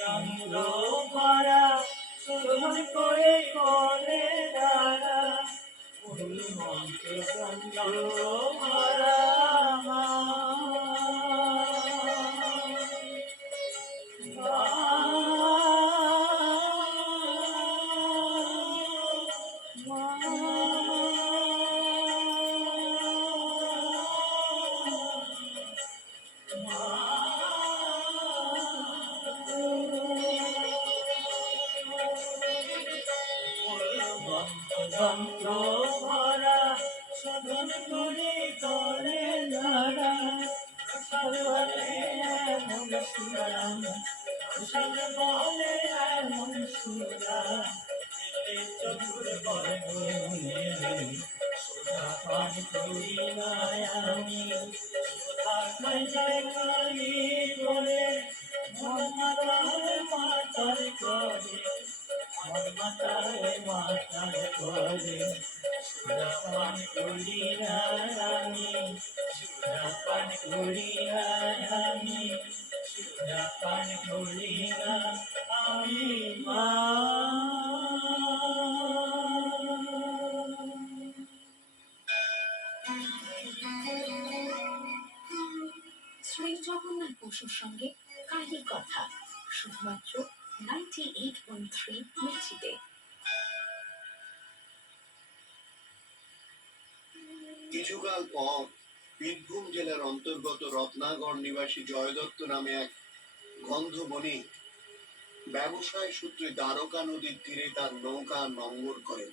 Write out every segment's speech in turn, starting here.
চন্দ্র ভরা শোধন করে করে দাঁড়া ওই মন্ত্র চন্দ্র ভরা যন্ত্র ভরা শোধন করে করে নারা বলে এমন সুরাম বলে এমন সুরাম চতুর বলে সুধা পান করি নাই আমি সুধা খাই করি বলে মন মাতার করে মন মাতার করে সুধা পান করি নাই আমি সুধা পান করি নাই আমি সুধা পান করি না আমি মা। শ্রী জগন্নাথ বসুর সঙ্গে কাহির কথা শুধুমাত্র 98.3 মির্চিতে। কিছুকাল পর বীরভূম জেলার অন্তর্গত রত্নাগড় নিবাসী জয় দত্ত নামে এক গন্ধ বণিক ব্যবসায় সূত্রে দ্বারকা নদীর তীরে তার নৌকা নোঙর করেন।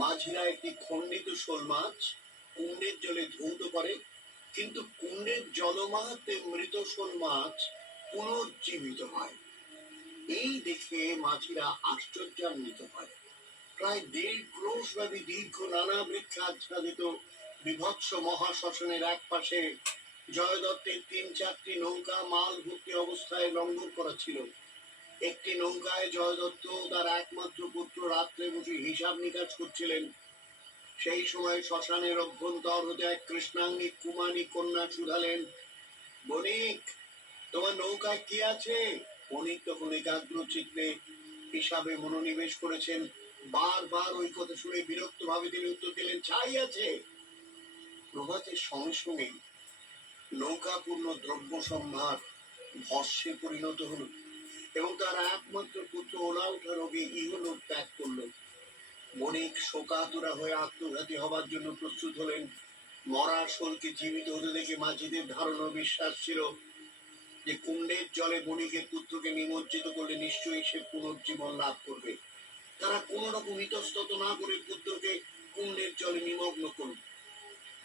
মাঝিরা একটি খণ্ডিত শোল মাছ কুণ্ডের জলে ধৌত করে, কিন্তু কুণ্ডের জলমাতে মৃত শোল মাছ পুনর্জীবিত হয়। এই দেখে মাঝিরা আশ্চর্যান্বিত হয়। প্রায় 1.5 ক্রোশ ব্যাপী দীর্ঘ নানা বৃক্ষে আচ্ছাদিত বিভৎস মহাশ্মশানের এক পাশে জয় দত্তের 3-4টি নৌকা মাল ভর্তি অবস্থায় লঙ্গর করা ছিল। একটি নৌকায় জয় দত্ত তার একমাত্র পুত্র রাত্রে বসে হিসাব নিকাশ করছিলেন। সেই সময় শ্মশানের অভ্যন্তর হতে এক কৃষ্ণাঙ্গী কুমারী কন্যা শুধালেন, বণিক, তোমার নৌকায় কি আছে? বণিক তখন একাগ্র চিত্তে হিসাবে মনোনিবেশ করেছেন। বারবার ওই কথা শুনে বিরক্ত ভাবে তিনি উত্তর দিলেন, ছাই আছে। প্রভাতের সঙ্গে সঙ্গে নৌকা পূর্ণ দ্রব্য সম্ভার ভস্মে পরিণত হল এবং তার একমাত্র পুত্র ওলা ওঠা রোগে ইহলোক ত্যাগ করল। বণিক শোকাতুরা হয়ে আত্মঘাতী হবার জন্য প্রস্তুত হলেন। মরা শোলকে জীবিত হতে দেখে মাঝিদের ধারণা বিশ্বাস ছিল যে কুণ্ডের জলে বণিকের পুত্রকে নিমজ্জিত করলে নিশ্চয়ই সে পুনর্জীবন লাভ করবে। তারা কোন রকম ইতস্তত না করে পুত্রকে কুণ্ডের জলে নিমগ্ন করল।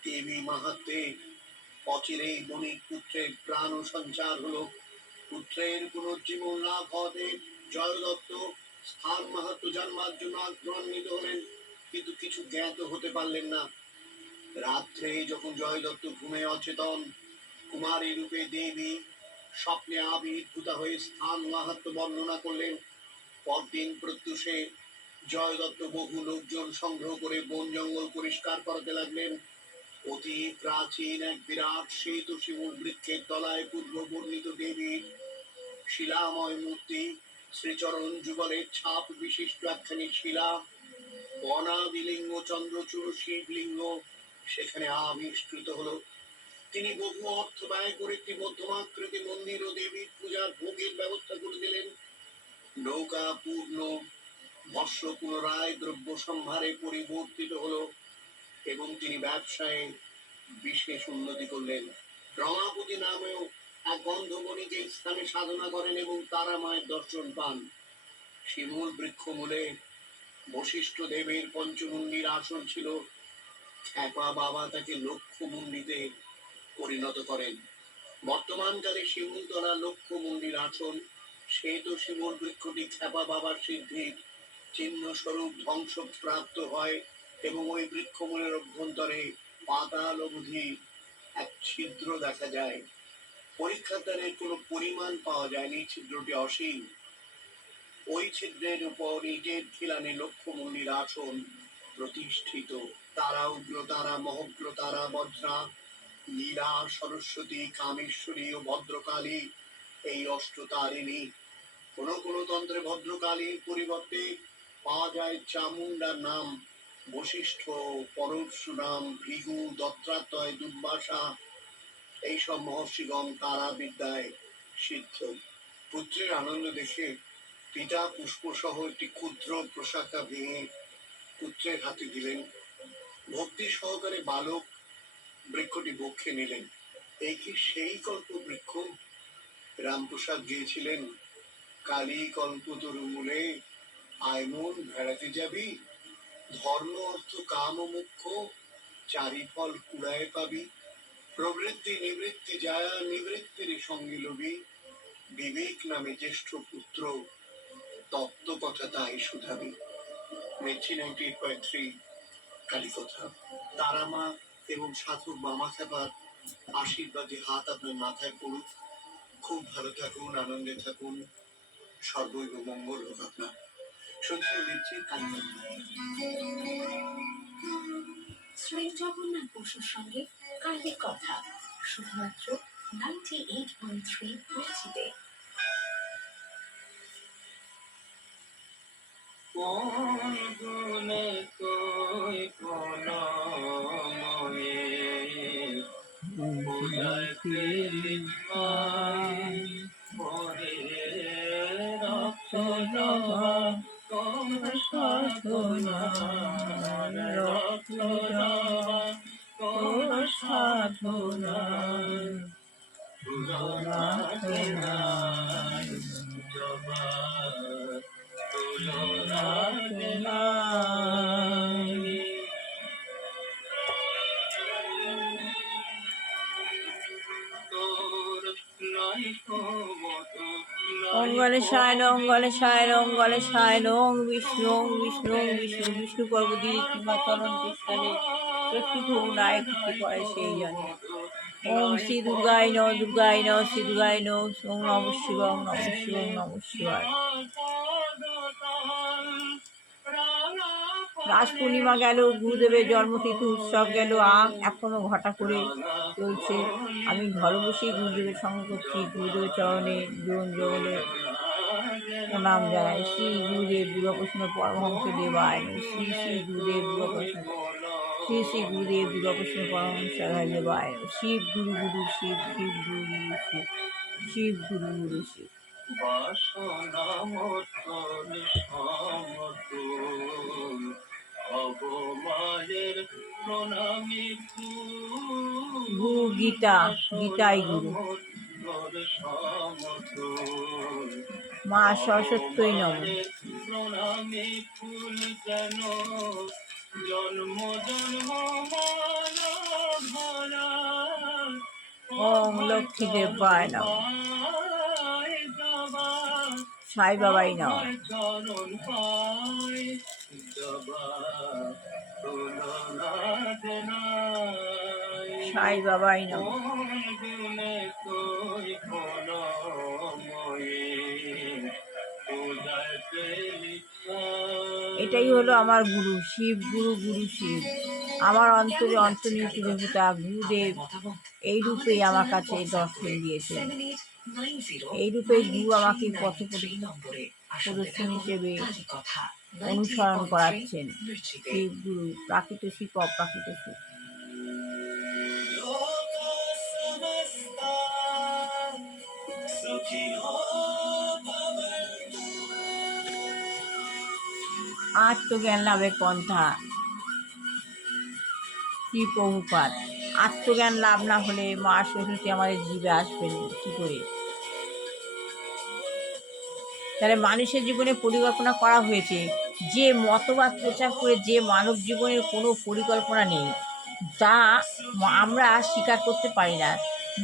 দেবী মাহাত্মে অচিরেই বণিক পুত্রের প্রাণ সঞ্চার হলো। পুত্রের পুনর্জীবন লাভ হতে জয় দত্ত স্থান মাহাত্ম জানবার জন্য আগ্রহান্বিত হলেন, কিন্তু কিছু জ্ঞাত হতে পারলেন না। রাত্রে যখন জয় দত্ত ঘুমে অচেতন, কুমারী রূপে দেবী স্বপ্নে আবির্ভূতা হয়ে স্থান মাহাত্ম বর্ণনা করলেন। পরদিন প্রত্যুষে জয় দত্ত বহু লোকজন সংগ্রহ করে বন জঙ্গল পরিষ্কার করাতে লাগলেন। অতি প্রাচীন এক বিরাট শ্বেত শিমুল বৃক্ষের তলায় পূর্ব বর্ণিত দেবীর শিলাময় মূর্তি, শ্রীচরণ যুগলের ছাপ বিশিষ্ট একখানি শিলা, অনাদিলিঙ্গ চন্দ্রচূড় শিবলিঙ্গ সেখানে আবিষ্কৃত হলো। তিনি বহু অর্থ ব্যয় করে একটি মধ্যমাকৃতি মন্দির ও দেবীর পূজার ভোগের ব্যবস্থা করে দিলেন। নৌকা পূর্ণ বর্ষ পুনরায় দ্রব্য সম্ভারে পরিবর্তিত হলো এবং তিনি ব্যবসায়ে বিশেষ উন্নতি করলেন। রমাপতি নামেও এক গন্ধ বণিক এই স্থানে সাধনা করেন এবং তারা মায়ের দর্শন পান। শিমুল বৃক্ষ মূলে বশিষ্ঠ দেবের পঞ্চমুণ্ডির আসন ছিল। খ্যাপা বাবা তাকে লক্ষ্য মুণ্ডিতে পরিণত করেন। বর্তমানকালে শিমুলতলা লক্ষ্য মুণ্ডির আসন। শ্বেত শিমুল বৃক্ষটি খ্যাপা বাবার সিদ্ধির চিহ্ন স্বরূপ ধ্বংসপ্রাপ্ত হয় এবং ওই বৃক্ষমূলের অভ্যন্তরে পাতাল অবধি এক ছিদ্র দেখা যায়। পরীক্ষাগারের কোনো পরিমাণ পাওয়া যায়নি, ছিদ্রটি অসীম। ওই ছিদ্রের উপর ইটের খিলানে লক্ষ্য মন্দির আসন প্রতিষ্ঠিত। তারা উগ্রতারা, মহগ্রতারা, বজ্রা, লীলা, সরস্বতী, কামেশ্বরী ও ভদ্রকালী এই অষ্টতারিণী কোনো তন্ত্রে ভদ্রকালীর পরিবর্তে পাওয়া যায় চামুন্ডার নাম, বশিষ্ঠ, পরশুরাম, ভৃগু, দত্তাত্রয়, দুর্বাসা, এইসব মহর্ষিগণ তারা বিদ্যায় সিদ্ধ। পুত্রের আনন্দ দেখে পিতা পুষ্প সহ একটি ক্ষুদ্র প্রশাখা ভেঙে পুত্রের হাতে দিলেন। ভক্তি সহকারে বালক বৃক্ষটি বক্ষে নিলেন। এই কি সেই কল্প বৃক্ষ? রামপ্রসাদ গিয়েছিলেন, কালী কল্পতরু মূলে আয়মন বেড়াতে যাবি, ধর্ম অর্থ কাম ও মুখ্য, চারি ফল কুড়ায় পাবি, প্রবৃত্তি নিবৃত্তি যায় নিবৃত্তির সঙ্গে লবি, বিবেক নামে জ্যেষ্ঠ পুত্র, তত্ত্ব কথা তাই শুধাবি। মেথি 98.3 কালীকথা। তারামা এবং সাধক বামাখ্যাপার আশীর্বাদী হাত আপনার মাথায় পড়ুক। খুব ভালো থাকুন, আনন্দে থাকুন, সর্বৈব মঙ্গল হোক আপনার। শুনতে দিচ্ছি কালীকথা। শ্রী জগন্নাথ বসুর সঙ্গে কাহির কথা, শুধুমাত্র 98.3 মির্চিতে। কোন গুণে তুই প্রণময়ে উদয় পেলি পরে রক্ষণা তোম সাধনা রক্ষণা তোম সাধনা তুলনা জবা তুলনা ওম গণেশায় নম গণেশায় নম গণেশায় নম বিষ্ণু বিষ্ণু বিষ্ণু বিষ্ণু পর্বতী কিংবা চলন্তি স্থলে চক্ষু নাই ক্ষতি করে সেই জন্য। ওম শ্রী দুর্গায় ন দুর্গায় ন শ্রী দুর্গায় ন ওম নম শিবং নম শিবং নম শিবায়। রাস পূর্ণিমা গেল, গুরুদেবের জন্মতিথি উৎসব গেল, এখনো ঘটা করে চলছে। আমি ঘরে বসেই গুরুদেবের সঙ্গ করছি। গুরুদেবের চরণে জীবন জগলে প্রণাম জানাই। শ্রী গুরুদেব দুর্গাপ্রসন্ন পরমহংস দেবায় শ্রী শ্রী গুরুদেব দুর্গাপ্রসন্ন শ্রী শ্রী গুরুদেব দুর্গাপ্রসন্ন পরমহংস দেবায় শিব গুরু গুরু শিব শিব গুরু গুরু শিব শিব গুরু গুরু শিব। গুরু গীতা, গীতাই গুরু। মা সরস্বতী নম। প্রণামী ফুল যেন জন্ম জন্ম ভরা ওম লক্ষ্মী দেবায় নম। সাই বাবাই নম। চরণ পায় সাই বাবাই নম। এটাই হলো আমার গুরু, শিব গুরু গুরু শিব। আমার অন্তরে অন্তর্নিহিত দেবতা গুরুদেব এই রূপেই আমার কাছে দর্শন দিয়েছে। এই রূপে গুরু আমাকে পথ প্রদর্শন হিসেবে অনুসরণ করাচ্ছেন। শিব গুরু, প্রাকৃত শিব, অপ্রাকৃত শিব। আত্মজ্ঞান লাভের পন্থা শ্রী প্রভুপাদ। আত্মজ্ঞান লাভ না হলে মা সরস্বতী আমাদের জীবে আসবেন কি করে? তাহলে মানুষের জীবনে পরিকল্পনা করা হয়েছে, যে মতবাদ প্রচার করে যে মানব জীবনের কোনো পরিকল্পনা নেই তা আমরা স্বীকার করতে পারি না।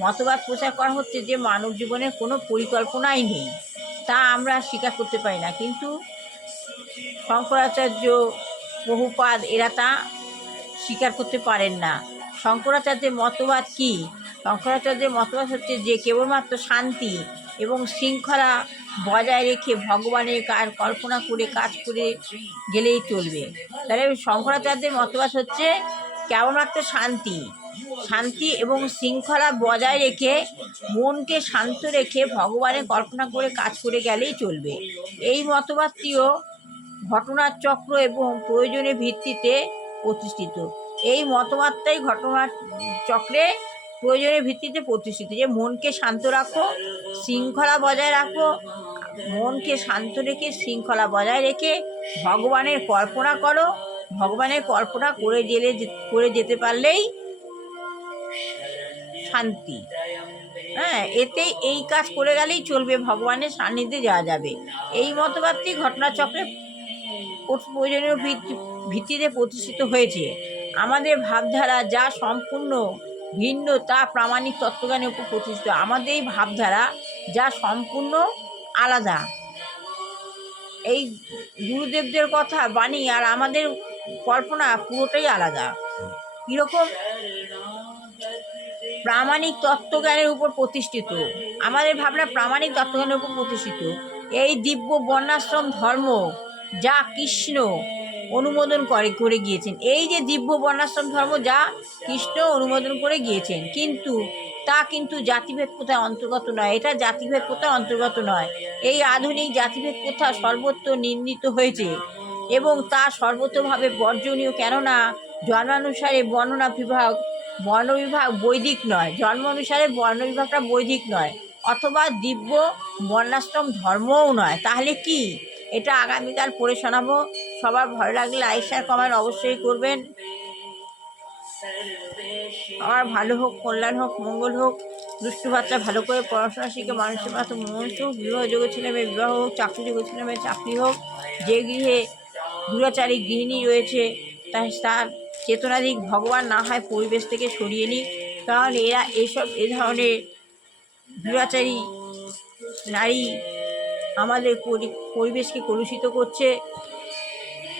মতবাদ প্রচার করা হচ্ছে যে মানব জীবনের কোনো পরিকল্পনাই নেই, তা আমরা স্বীকার করতে পারি না। কিন্তু শঙ্করাচার্য, প্রভুপাদ এরা তা স্বীকার করতে পারেন না। শঙ্করাচার্যের মতবাদ কি? শঙ্করাচার্যের মতবাদ হচ্ছে যে কেবলমাত্র শান্তি এবং শৃঙ্খলা বজায় রেখে ভগবানের কল্পনা করে কাজ করে গেলেই চলবে। তাহলে শঙ্করাচার্যের মতবাদ হচ্ছে কেবলমাত্র শান্তি শান্তি এবং শৃঙ্খলা বজায় রেখে মনকে শান্ত রেখে ভগবানের কল্পনা করে কাজ করে গেলেই চলবে। এই মতবাদটিও ঘটনার চক্র এবং প্রয়োজনের ভিত্তিতে প্রতিষ্ঠিত। এই মতবাদটাই ঘটনার চক্রে প্রয়োজনের ভিত্তিতে প্রতিষ্ঠিত, যে মনকে শান্ত রাখো, শৃঙ্খলা বজায় রাখো, মনকে শান্ত রেখে শৃঙ্খলা বজায় রেখে ভগবানের কল্পনা করো। ভগবানের কল্পনা করে যেতে পারলেই শান্তি। হ্যাঁ, এতে এই কাজ করে গেলেই চলবে, ভগবানের সান্নিধ্যে যাওয়া যাবে। এই মতবাদটি ঘটনাচক্রে প্রয়োজনীয় ভিত্তিতে প্রতিষ্ঠিত হয়েছে। আমাদের ভাবধারা যা সম্পূর্ণ ভিন্ন তা প্রামাণিক তত্ত্বজ্ঞানের উপর প্রতিষ্ঠিত। আমাদের এই ভাবধারা যা সম্পূর্ণ আলাদা। এই গুরুদেবদের কথা বাণী আর আমাদের কল্পনা পুরোটাই আলাদা। কীরকম? প্রামাণিক তত্ত্বজ্ঞানের উপর প্রতিষ্ঠিত। আমাদের ভাবনা প্রামাণিক তত্ত্বজ্ঞানের উপর প্রতিষ্ঠিত। এই দিব্য বর্ণাশ্রম ধর্ম যা কৃষ্ণ অনুমোদন করে গিয়েছেন, এই যে দিব্য বর্ণাশ্রম ধর্ম যা কৃষ্ণ অনুমোদন করে গিয়েছেন, তা কিন্তু জাতিভেদ প্রথার অন্তর্গত নয়। এটা জাতিভেদ প্রথার অন্তর্গত নয়। এই আধুনিক জাতিভেদ প্রথা সর্বত্র নির্মিত হয়েছে এবং তা সর্বতোভাবে বর্জনীয়। কেননা জন্মানুসারে বর্ণবিভাগ বৈদিক নয়। জন্ম অনুসারে বর্ণবিভাগটা বৈদিক নয়, অথবা দিব্য বর্ণাশ্রম ধর্মও নয়। তাহলে কি? এটা আগামীকাল পড়ে শোনাবো। সবার ভালো লাগলে লাইক শেয়ার কমেন্ট অবশ্যই করবেন। আমার ভালো হোক, কল্যাণ হোক, মঙ্গল হোক। দুষ্টু বাচ্চা ভালো করে পড়াশোনা শিখে মানুষের মতো মনুষ্য হোক। বিবাহযোগ্য ছেলে মেয়ে বিবাহ হোক, চাকরিযোগ্য ছেলে মেয়ে চাকরি হোক। যে গৃহে দুরাচারী গৃহিণী রয়েছে তার চেতনাধিক ভগবান না হয় পরিবেশ থেকে সরিয়ে নিক। কারণ এ ধরনের দুরাচারী নারী আমাদের পরিবেশকে কলুষিত করছে।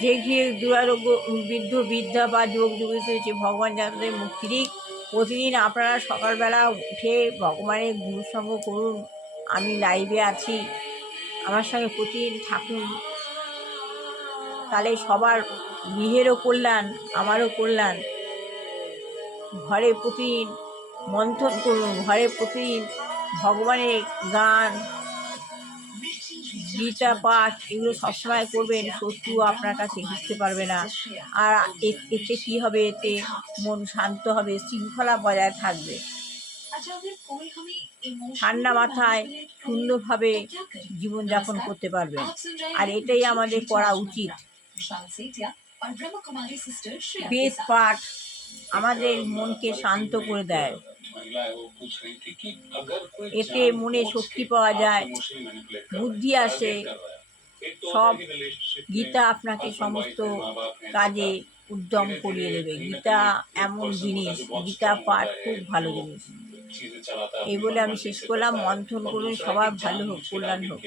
যে গৃহে দুরারোগ্য বৃদ্ধ বৃদ্ধা বা যুবক যুবতী হয়েছে, ভগবান যাদের মুক্তি দিক। প্রতিদিন আপনারা সকালবেলা উঠে ভগবানের গুরুসঙ্গ করুন। আমি লাইভে আছি, আমার সঙ্গে প্রতিদিন থাকুন। তাহলে সবার গৃহেরও কল্যাণ, আমারও কল্যাণ। ঘরে প্রতিদিন মন্থন করুন, ঘরে প্রতিদিন ভগবানের গান, গীতা পাঠ এগুলো সবসময় করবেন। শত্রু আপনার কাছে ঘুরতে পারবে না। আর এতে কী হবে? এতে মন শান্ত হবে, শৃঙ্খলা বজায় থাকবে, ঠান্ডা মাথায় সুন্দরভাবে জীবনযাপন করতে পারবেন। আর এটাই আমাদের করা উচিত। বেদ পাঠ আমাদের মনকে শান্ত করে দেয়। এতে মনে শক্তি পাওয়া যায়, বুদ্ধি আসে। সব গীতা আপনাকে সমস্ত কাজে উদ্যম করিয়ে দেবে। গীতা এমন জিনিস, গীতা পাঠ খুব ভালো জিনিস। এই বলে আমি শেষ করলাম। মন্থন করুন, সবার ভালো হোক, কল্যাণ হোক।